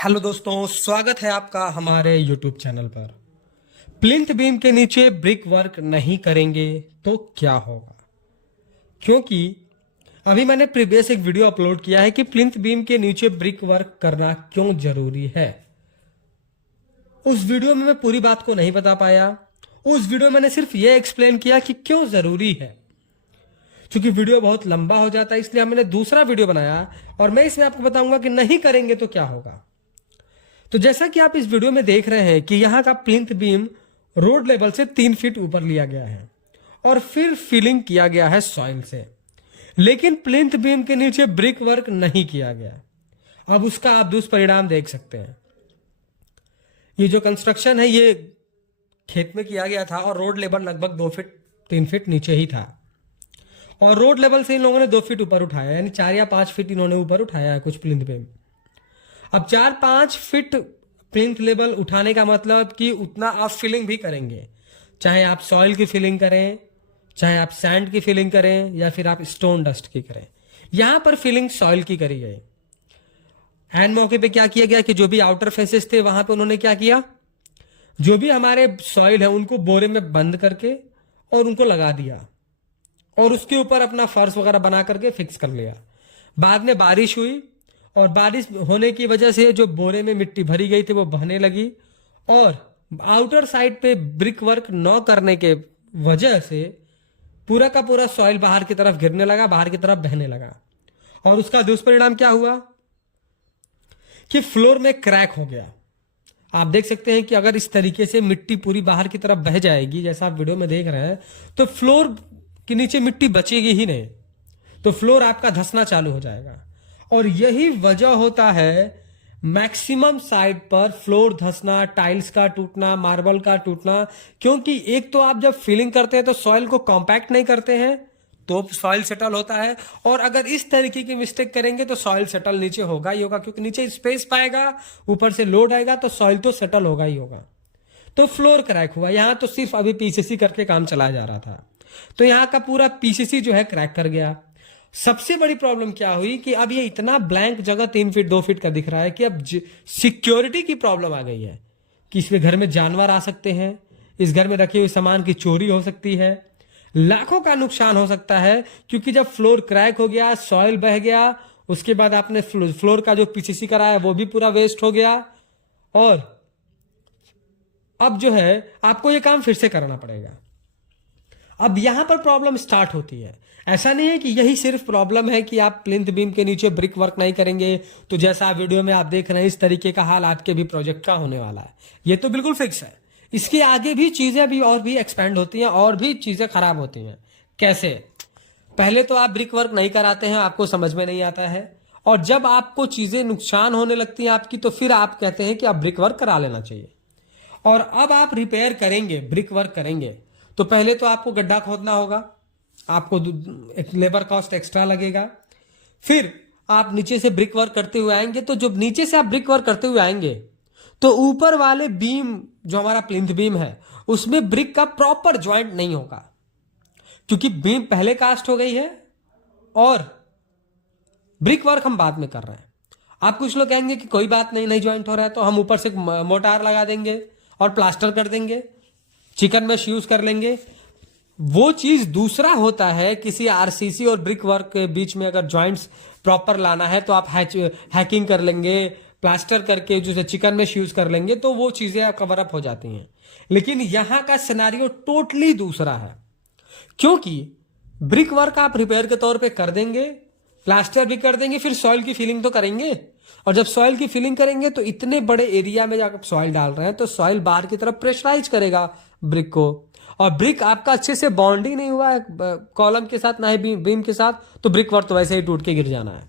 Hello दोस्तों, स्वागत है आपका हमारे YouTube चैनल पर। प्लिंथ बीम के नीचे ब्रिक वर्क नहीं करेंगे तो क्या होगा? क्योंकि अभी मैंने प्रीवियस एक वीडियो अपलोड किया है कि प्लिंथ बीम के नीचे ब्रिक वर्क करना क्यों जरूरी है। उस वीडियो में मैं पूरी बात को नहीं बता पाया। उस वीडियो में मैंने सिर्फ ये एक्सप्लेन किया कि क्यों जरूरी है। क्योंकि वीडियो बहुत लंबा हो जाता है, इसलिए मैंने दूसरा वीडियो बनाया और मैं इसमें आपको बताऊंगा कि नहीं करेंगे तो क्या होगा। तो जैसा कि आप इस वीडियो में देख रहे हैं कि यहां का प्लिंथ बीम रोड लेवल से 3 फीट ऊपर लिया गया है और फिर फिलिंग किया गया है सॉइल से, लेकिन प्लिंथ बीम के नीचे ब्रिक वर्क नहीं किया गया। अब उसका आप दुष्परिणाम देख सकते हैं। ये जो कंस्ट्रक्शन है ये खेत में किया गया था और रोड लेवल लगभग 2 फीट 3 फीट नीचे ही था और रोड लेवल से इन लोगों ने 2 फीट ऊपर उठाया, यानी 4 या 5 फीट इन्होंने ऊपर उठाया है कुछ प्लिंथ बीम। अब 4-5 फीट प्लिंथ लेवल उठाने का मतलब कि उतना आप फिलिंग भी करेंगे, चाहे आप सॉइल की फिलिंग करें, चाहे आप सैंड की फिलिंग करें या फिर आप स्टोन डस्ट की करें। यहां पर फिलिंग सॉइल की करी गई। एंड मौके पे क्या किया गया कि जो भी आउटर फेसेस थे वहां पे उन्होंने क्या किया, जो भी हमारे सॉइल है उनको बोरे में बंद करके और उनको लगा दिया और उसके ऊपर अपना फर्श वगैरह बना करके फिक्स कर लिया। बाद में बारिश हुई और बारिश होने की वजह से जो बोरे में मिट्टी भरी गई थी वो बहने लगी और आउटर साइड पे ब्रिक वर्क न करने के वजह से पूरा का पूरा सॉइल बाहर की तरफ गिरने लगा, बाहर की तरफ बहने लगा। और उसका दुष्परिणाम क्या हुआ कि फ्लोर में क्रैक हो गया। आप देख सकते हैं कि अगर इस तरीके से मिट्टी पूरी बाहर की तरफ बह जाएगी जैसा आप वीडियो में देख रहे हैं तो फ्लोर के नीचे मिट्टी बचेगी ही नहीं, तो फ्लोर आपका धंसना चालू हो जाएगा। और यही वजह होता है मैक्सिमम साइड पर फ्लोर धंसना, टाइल्स का टूटना, मार्बल का टूटना, क्योंकि एक तो आप जब फिलिंग करते हैं तो सॉइल को कॉम्पैक्ट नहीं करते हैं तो सॉइल सेटल होता है, और अगर इस तरीके की मिस्टेक करेंगे तो सॉइल सेटल नीचे होगा ही होगा, क्योंकि नीचे स्पेस पाएगा, ऊपर से लोड आएगा तो सॉइल तो सेटल होगा ही होगा। तो फ्लोर क्रैक हुआ। यहां तो सिर्फ अभी पीसीसी करके काम चलाया जा रहा था, तो यहां का पूरा पीसीसी जो है क्रैक कर गया। सबसे बड़ी प्रॉब्लम क्या हुई कि अब ये इतना ब्लैंक जगह 3 फीट 2 फीट का दिख रहा है कि अब सिक्योरिटी की प्रॉब्लम आ गई है कि इसमें घर में जानवर आ सकते हैं, इस घर में रखे हुए सामान की चोरी हो सकती है, लाखों का नुकसान हो सकता है। क्योंकि जब फ्लोर क्रैक हो गया, सॉइल बह गया, उसके बाद आपने फ्लोर का जो पीसीसी कराया वो भी पूरा वेस्ट हो गया और अब जो है आपको ये काम फिर से करना पड़ेगा। अब यहां पर प्रॉब्लम स्टार्ट होती है। ऐसा नहीं है कि यही सिर्फ प्रॉब्लम है कि आप प्लिंथ बीम के नीचे ब्रिक वर्क नहीं करेंगे तो जैसा वीडियो में आप देख रहे हैं इस तरीके का हाल आपके भी प्रोजेक्ट का होने वाला है। ये तो बिल्कुल फिक्स है। इसके आगे भी चीजें भी और भी एक्सपेंड होती हैं और भी चीजें खराब होती हैं। कैसे? पहले तो आप ब्रिक वर्क नहीं कराते हैं, आपको समझ में नहीं आता है, और जब आपको चीजें नुकसान होने लगती हैं आपकी तो फिर आप कहते हैं कि आप ब्रिक वर्क करा लेना चाहिए। और अब आप रिपेयर करेंगे, ब्रिक वर्क करेंगे तो पहले तो आपको गड्ढा खोदना होगा, आपको एक लेबर कॉस्ट एक्स्ट्रा लगेगा। फिर आप नीचे से ब्रिक वर्क करते हुए आएंगे तो जब नीचे से आप ब्रिक वर्क करते हुए आएंगे तो ऊपर वाले बीम जो हमारा प्लिंथ बीम है उसमें ब्रिक का प्रॉपर ज्वाइंट नहीं होगा, क्योंकि बीम पहले कास्ट हो गई है और ब्रिक वर्क हम बाद में कर रहे हैं। आप कुछ लोग कहेंगे कि कोई बात नहीं, नहीं ज्वाइंट हो रहा है तो हम ऊपर से मोटार लगा देंगे और प्लास्टर कर देंगे, चिकन मैश यूज कर लेंगे। वो चीज दूसरा होता है। किसी आरसीसी और ब्रिक वर्क के बीच में अगर जॉइंट्स प्रॉपर लाना है तो आप हैकिंग कर लेंगे, प्लास्टर करके जो चिकन मैश यूज कर लेंगे, तो वो चीजें कवर अप हो जाती हैं। लेकिन यहां का सिनेरियो टोटली दूसरा है, क्योंकि ब्रिक वर्क आप रिपेयर के तौर पे कर देंगे, प्लास्टर भी कर देंगे, फिर सॉइल की फिलिंग तो करेंगे। और जब सॉइल की फिलिंग करेंगे तो इतने बड़े एरिया में जाकर सॉइल डाल रहे हैं तो सॉइल बाहर की तरफ प्रेशराइज करेगा ब्रिक को, और ब्रिक आपका अच्छे से बॉन्ड ही नहीं हुआ है कॉलम के साथ, ना ही बीम के साथ, तो ब्रिक वर्क तो वैसे ही टूट के गिर जाना है।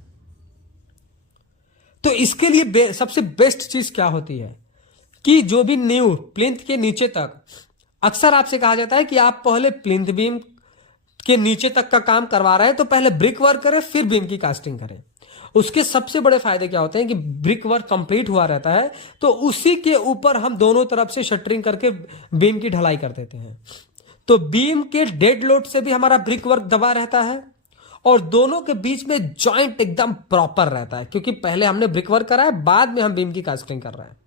तो इसके लिए सबसे बेस्ट चीज क्या होती है कि जो भी नींव प्लिंथ के नीचे तक, अक्सर आपसे कहा जाता है कि आप पहले प्लिंथ बीम के नीचे तक का काम करवा रहे हैं तो पहले ब्रिक वर्क करें फिर बीम की कास्टिंग करें। उसके सबसे बड़े फायदे क्या होते हैं कि ब्रिक वर्क कंप्लीट हुआ रहता है तो उसी के ऊपर हम दोनों तरफ से शटरिंग करके बीम की ढलाई कर देते हैं, तो बीम के डेड लोड से भी हमारा ब्रिक वर्क दबा रहता है और दोनों के बीच में जॉइंट एकदम प्रॉपर रहता है, क्योंकि पहले हमने ब्रिक वर्क करा है, बाद में हम बीम की कास्टिंग कर रहे हैं।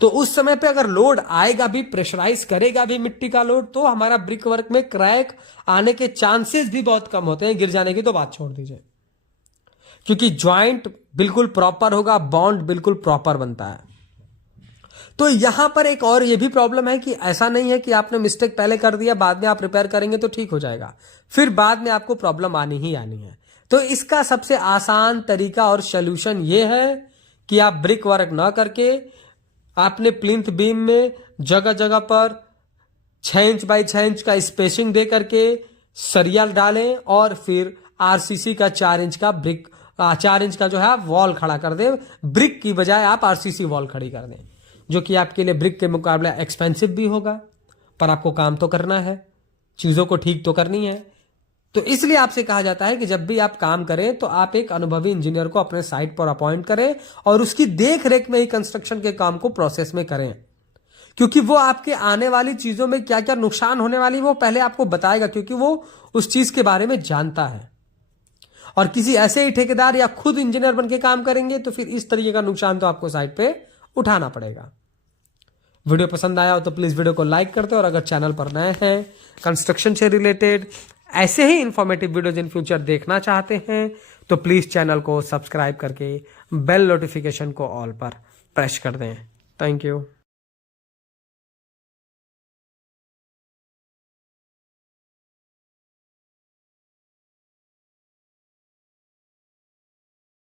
तो उस समय पे अगर लोड आएगा भी, प्रेशराइज करेगा भी मिट्टी का लोड, तो हमारा ब्रिक वर्क में क्रैक आने के चांसेस भी बहुत कम होते हैं। गिर जाने की तो बात छोड़ दीजिए, क्योंकि ज्वाइंट बिल्कुल प्रॉपर होगा, बॉन्ड बिल्कुल प्रॉपर बनता है। तो यहां पर एक और ये भी प्रॉब्लम है कि ऐसा नहीं है कि आपने मिस्टेक पहले कर दिया, बाद में आप रिपेयर करेंगे तो ठीक हो जाएगा, फिर बाद में आपको प्रॉब्लम आनी ही आनी है। तो इसका सबसे आसान तरीका और सोल्यूशन ये है कि आप ब्रिक वर्क ना करके आपने प्लिंथ बीम में जगह जगह पर 6 इंच बाई 6 इंच का स्पेसिंग दे करके सरिया डालें, और फिर आरसीसी का 4 इंच का ब्रिक 4 इंच का जो है आप वॉल खड़ा कर दें। ब्रिक की बजाय आप आरसीसी वॉल खड़ी कर दें, जो कि आपके लिए ब्रिक के मुकाबले एक्सपेंसिव भी होगा, पर आपको काम तो करना है, चीजों को ठीक तो करनी है। तो इसलिए आपसे कहा जाता है कि जब भी आप काम करें तो आप एक अनुभवी इंजीनियर को अपने साइट पर अपॉइंट करें और उसकी देख रेख में ही कंस्ट्रक्शन के काम को प्रोसेस में करें, क्योंकि वो आपके आने वाली चीजों में क्या क्या नुकसान होने वाली वो पहले आपको बताएगा, क्योंकि वो उस चीज के बारे में जानता है। और किसी ऐसे ही ठेकेदार या खुद इंजीनियर बन के काम करेंगे तो फिर इस तरीके का नुकसान तो आपको साइट पे उठाना पड़ेगा। वीडियो पसंद आया हो तो प्लीज वीडियो को लाइक कर दो, और अगर चैनल पर नए हैं, कंस्ट्रक्शन से रिलेटेड ऐसे ही इंफॉर्मेटिव वीडियोज इन फ्यूचर देखना चाहते हैं तो प्लीज चैनल को सब्सक्राइब करके बेल नोटिफिकेशन को ऑल पर प्रेस कर दें। Thank you.